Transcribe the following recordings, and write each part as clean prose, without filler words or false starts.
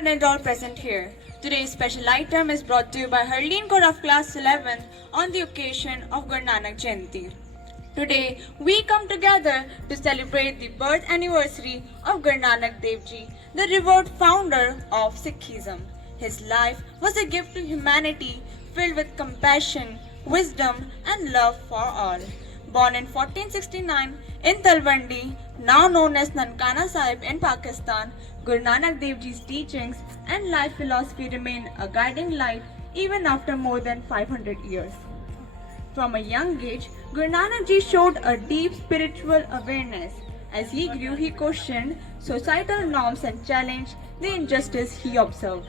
And all present here. Today's special item is brought to you by Harleen Kaur of class 11 on the occasion of Guru Nanak Jayanti. Today, we come together to celebrate the birth anniversary of Guru Nanak Dev Ji, the revered founder of Sikhism. His life was a gift to humanity filled with compassion, wisdom, and love for all. Born in 1469 in Talwandi, now known as Nankana Sahib in Pakistan, Guru Nanak Dev Ji's teachings and life philosophy remain a guiding light even after more than 500 years. From a young age, Guru Nanak Ji showed a deep spiritual awareness. As he grew, he questioned societal norms and challenged the injustice he observed.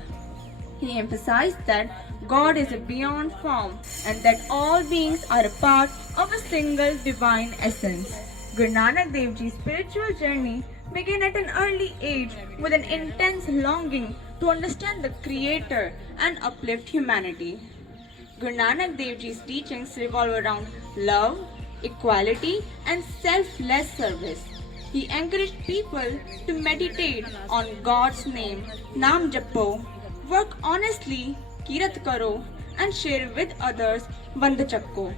He emphasized that God is beyond form and that all beings are a part of a single divine essence. Guru Nanak Dev Ji's spiritual journey began at an early age with an intense longing to understand the Creator and uplift humanity. Guru Nanak Dev Ji's teachings revolve around love, equality, and selfless service. He encouraged people to meditate on God's name, Naam Japo, work honestly, Kirat Karo, and share with others, Band Chakko.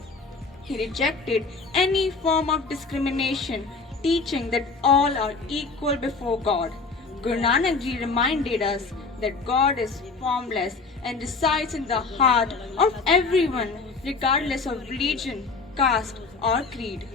He rejected any form of discrimination, teaching that all are equal before God. Guru Nanak Ji reminded us that God is formless and resides in the heart of everyone, regardless of religion, caste, or creed.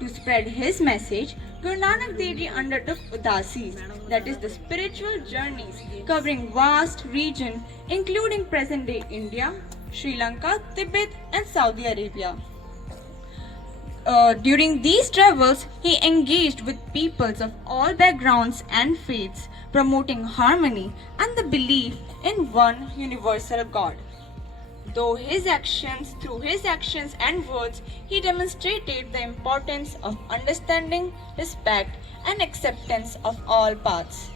To spread his message, Guru Nanak Dev Ji undertook udasis, that is the spiritual journeys covering vast region including present-day India, Sri Lanka, Tibet and Saudi Arabia. During these travels, he engaged with peoples of all backgrounds and faiths, promoting harmony and the belief in one universal God. Through his actions and words, he demonstrated the importance of understanding, respect, and acceptance of all paths.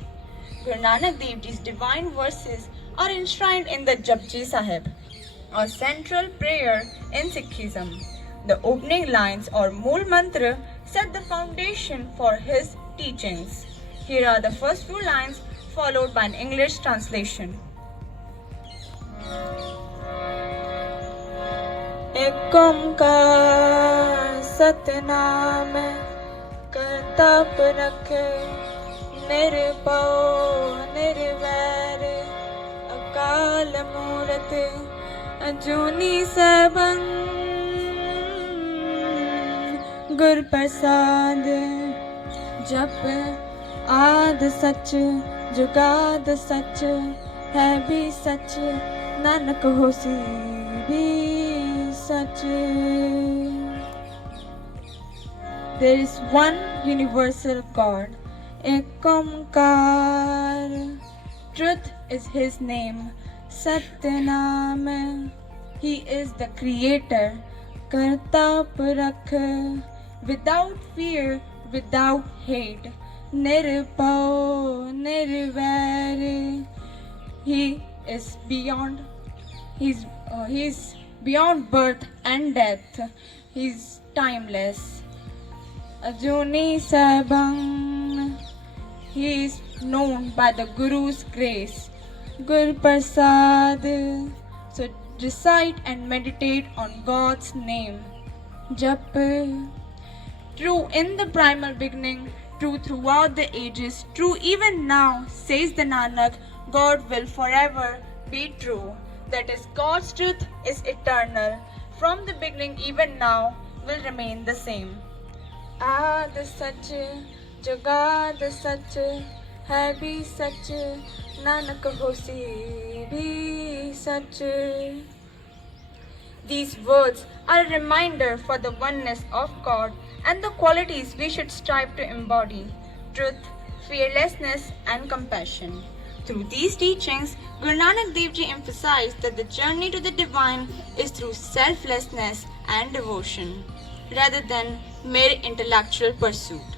Guru Nanak Dev Ji's divine verses are enshrined in the Japji Sahib, a central prayer in Sikhism. The opening lines or Mool Mantra set the foundation for his teachings. Here are the first few lines followed by an English translation. एक ओंकार सतनाम करता पुरखे निर्भव निर्वैर अकाल मूरत अजूनी सबं गुर प्रसाद जप आद सच जुगाद सच है भी सच नानक होसी भी such. There is one universal God, Ek Omkar. Truth is His name, Satyanam. He is the Creator, Karta Purakh, without fear, without hate, Nirpao, Nirvair. He is beyond. He is beyond birth and death. He is timeless. Ajuni Sabang. He is known by the Guru's grace. Guru Prasad. So recite and meditate on God's name. Jap. True in the primal beginning, true throughout the ages, true even now, says the Nanak, God will forever be true. That is, God's truth is eternal. From the beginning, even now, will remain the same. Aad sach, jugad sach, hai bhi sach, nanak hosi bhi sach. These words are a reminder for the oneness of God and the qualities we should strive to embody: truth, fearlessness, and compassion. Through these teachings, Guru Nanak Dev Ji emphasized that the journey to the divine is through selflessness and devotion, rather than mere intellectual pursuit.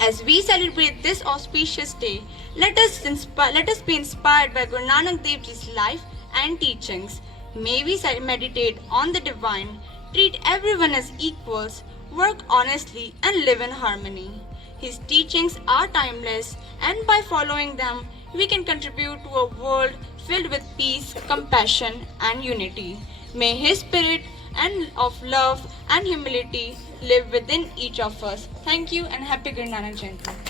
As we celebrate this auspicious day, let us be inspired by Guru Nanak Dev Ji's life and teachings. May we meditate on the divine, treat everyone as equals, work honestly, and live in harmony. His teachings are timeless, and by following them, we can contribute to a world filled with peace, compassion, and unity. May His spirit and of love and humility live within each of us. Thank you and happy Guru Nanak Jayanti.